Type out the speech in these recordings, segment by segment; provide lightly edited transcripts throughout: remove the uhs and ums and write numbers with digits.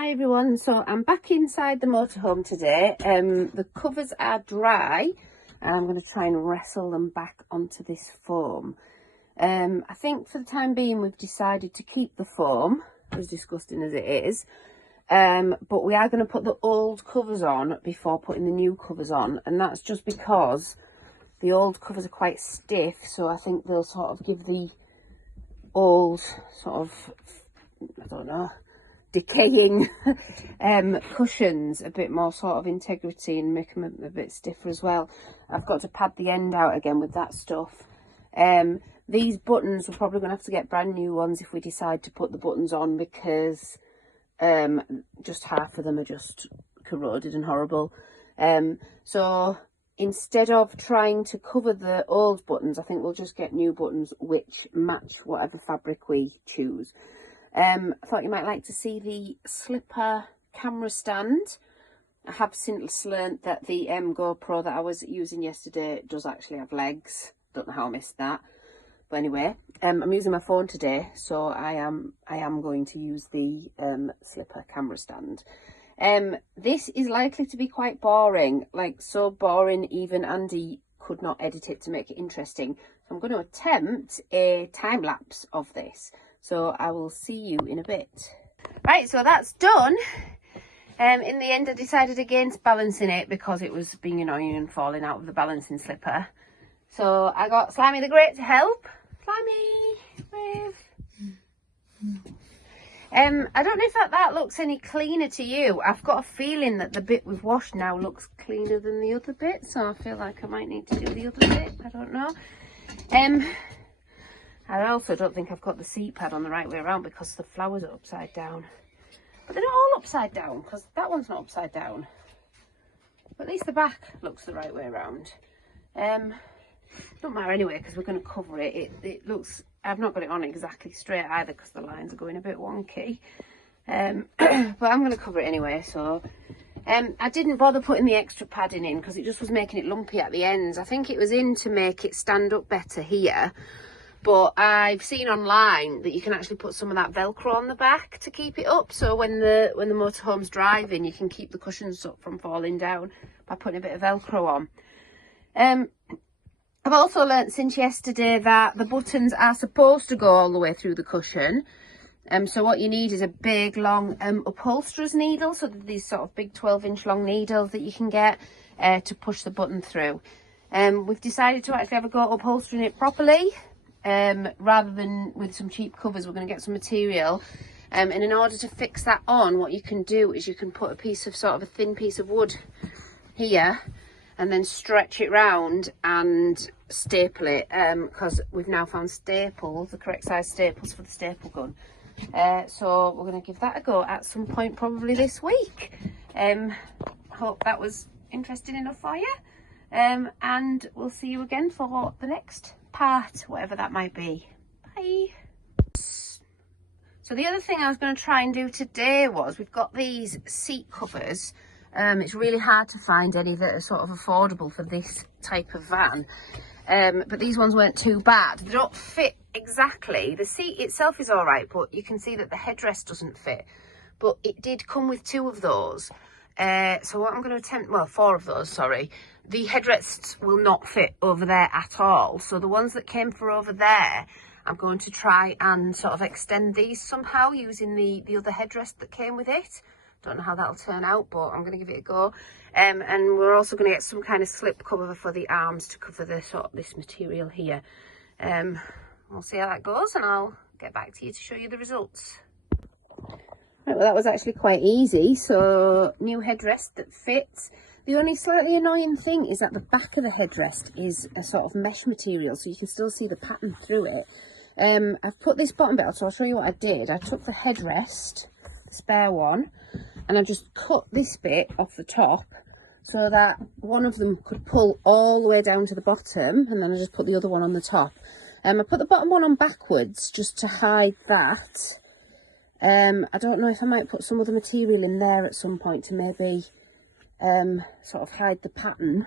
Hi everyone, so I'm back inside the motorhome today. The covers are dry and I'm going to try and wrestle them back onto this foam. I think for the time being we've decided to keep the foam, as disgusting as it is, but we are going to put the old covers on before putting the new covers on, and that's just because the old covers are quite stiff, so I think they'll sort of give the old sort of, I don't know, decaying cushions a bit more sort of integrity and make them a bit stiffer as well. I've got to pad the end out again with that stuff. These buttons, we're probably going to have to get brand new ones if we decide to put the buttons on, because just half of them are just corroded and horrible. So instead of trying to cover the old buttons, I think we'll just get new buttons which match whatever fabric we choose. I thought you might like to see the slipper camera stand. I have since learnt that the GoPro that I was using yesterday does actually have legs. Don't know how I missed that, but anyway, I'm using my phone today, so I am going to use the slipper camera stand. This is likely to be quite boring, like so boring even Andy could not edit it to make it interesting. So I'm going to attempt a time lapse of this. So I will see you in a bit. Right, so that's done. In the end I decided against balancing it because it was being annoying and falling out of the balancing slipper. So I got Slimy the Great to help. Slimy, wave. I don't know if that looks any cleaner to you. I've got a feeling that the bit we've washed now looks cleaner than the other bit, so I feel like I might need to do the other bit. I don't know. I also don't think I've got the seat pad on the right way around because the flowers are upside down. But they're not all upside down, because that one's not upside down. But at least the back looks the right way around. Don't matter anyway, because we're going to cover it. It looks, I've not got it on exactly straight either because the lines are going a bit wonky. But I'm going to cover it anyway, so... I didn't bother putting the extra padding in because it just was making it lumpy at the ends. I think it was in to make it stand up better here. But I've seen online that you can actually put some of that Velcro on the back to keep it up. So when the motorhome's driving, you can keep the cushions up from falling down by putting a bit of Velcro on. I've also learnt since yesterday that the buttons are supposed to go all the way through the cushion. So what you need is a big long upholsterer's needle. So these sort of big 12-inch long needles that you can get to push the button through. We've decided to actually have a go at upholstering it properly. Rather than with some cheap covers, we're going to get some material, and in order to fix that on, what you can do is you can put a piece of sort of a thin piece of wood here and then stretch it round and staple it, because we've now found staples, the correct size staples for the staple gun. So we're going to give that a go at some point, probably this week. Hope that was interesting enough for you, and we'll see you again for the next part, whatever that might be. Bye. So the other thing I was going to try and do today was, we've got these seat covers. It's really hard to find any that are sort of affordable for this type of van, but these ones weren't too bad. They don't fit exactly. The seat itself is all right, but you can see that the headrest doesn't fit, but it did come with 2 of those. So what I'm going to attempt, well, 4 of those, sorry. The headrests will not fit over there at all. So the ones that came for over there, I'm going to try and sort of extend these somehow using the other headrest that came with it. Don't know how that'll turn out, but I'm going to give it a go. And we're also going to get some kind of slip cover for the arms to cover the sort of this material here. We'll see how that goes, and I'll get back to you to show you the results. Right, well, that was actually quite easy. So new headrest that fits. The only slightly annoying thing is that the back of the headrest is a sort of mesh material, so you can still see the pattern through it. I've put this bottom bit, so I'll show you what I did. I took the headrest, the spare one, and I just cut this bit off the top so that one of them could pull all the way down to the bottom, and then I just put the other one on the top. I put the bottom one on backwards just to hide that. I don't know if I might put some other material in there at some point to maybe sort of hide the pattern.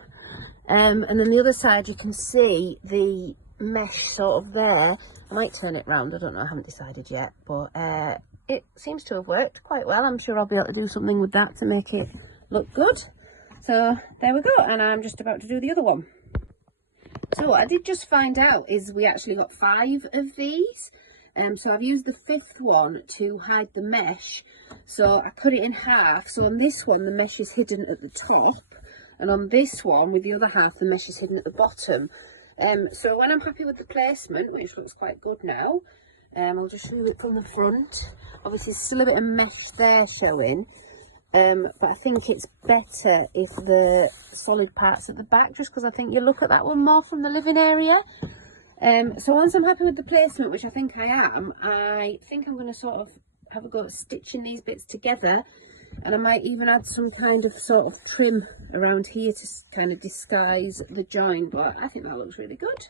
And then the other side, you can see the mesh sort of there. I might turn it round, I don't know, I haven't decided yet, but it seems to have worked quite well. I'm sure I'll be able to do something with that to make it look good. So there we go, and I'm just about to do the other one. So what I did just find out is we actually got 5 of these. So I've used the 5th one to hide the mesh. So I cut it in half. So on this one, the mesh is hidden at the top. And on this one, with the other half, the mesh is hidden at the bottom. So when I'm happy with the placement, which looks quite good now, I'll just show you it from the front. Obviously, there's still a bit of mesh there showing. But I think it's better if the solid part's at the back, just because I think you look at that one more from the living area. So once I'm happy with the placement, which I think I'm going to sort of have a go at stitching these bits together, and I might even add some kind of sort of trim around here to kind of disguise the join, but I think that looks really good.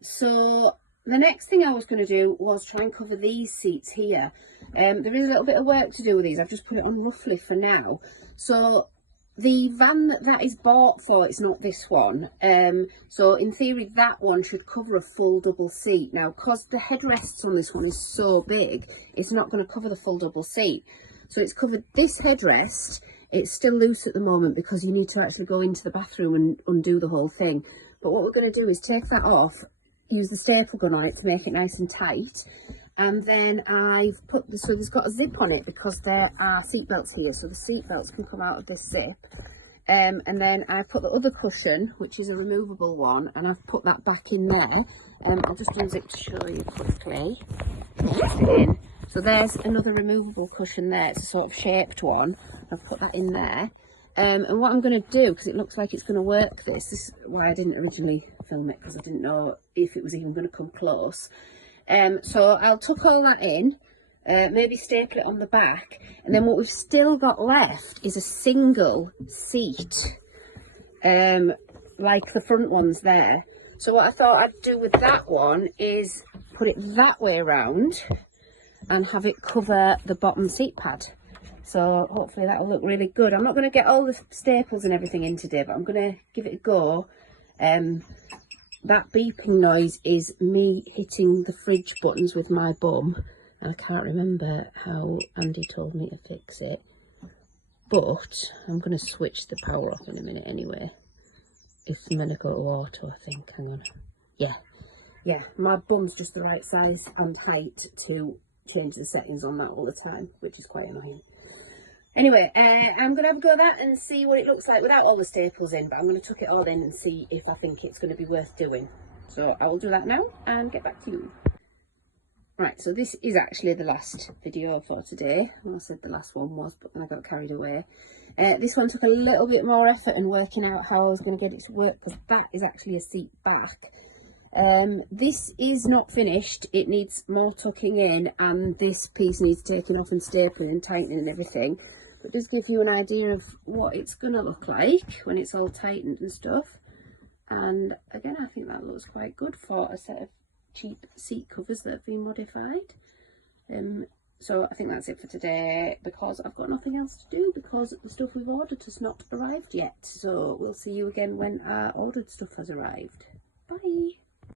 So the next thing I was going to do was try and cover these seats here. There is a little bit of work to do with these. I've just put it on roughly for now. So the van that is bought for, it's not this one. So in theory, that one should cover a full double seat. Now, because the headrests on this one is so big, it's not going to cover the full double seat. So it's covered this headrest. It's still loose at the moment because you need to actually go into the bathroom and undo the whole thing. But what we're going to do is take that off, use the staple gun on it to make it nice and tight. And then I've put this, so there's got a zip on it because there are seat belts here, so the seat belts can come out of this zip. And then I've put the other cushion, which is a removable one, and I've put that back in there. I'll just unzip to show you quickly. So there's another removable cushion there. It's a sort of shaped one. I've put that in there. And what I'm going to do, because it looks like it's going to work, this is why I didn't originally film it, because I didn't know if it was even going to come close. So I'll tuck all that in, maybe staple it on the back, and then what we've still got left is a single seat, like the front ones there. So what I thought I'd do with that one is put it that way around and have it cover the bottom seat pad. So hopefully that'll look really good. I'm not going to get all the staples and everything in today, but I'm going to give it a go. That beeping noise is me hitting the fridge buttons with my bum, and I can't remember how Andy told me to fix it, but I'm going to switch the power off in a minute anyway. It's going to go to auto, I think. Hang on. Yeah, my bum's just the right size and height to change the settings on that all the time, which is quite annoying. Anyway, I'm going to have a go at that and see what it looks like without all the staples in, but I'm going to tuck it all in and see if I think it's going to be worth doing. So I will do that now and get back to you. Right, so this is actually the last video for today. Well, I said the last one was, but then I got carried away. This one took a little bit more effort in working out how I was going to get it to work, because that is actually a seat back. This is not finished. It needs more tucking in, and this piece needs taking off and stapling and tightening and everything. But just give you an idea of what it's going to look like when it's all tightened and stuff. And again, I think that looks quite good for a set of cheap seat covers that have been modified. So I think that's it for today, because I've got nothing else to do, because the stuff we've ordered has not arrived yet. So we'll see you again when our ordered stuff has arrived. Bye.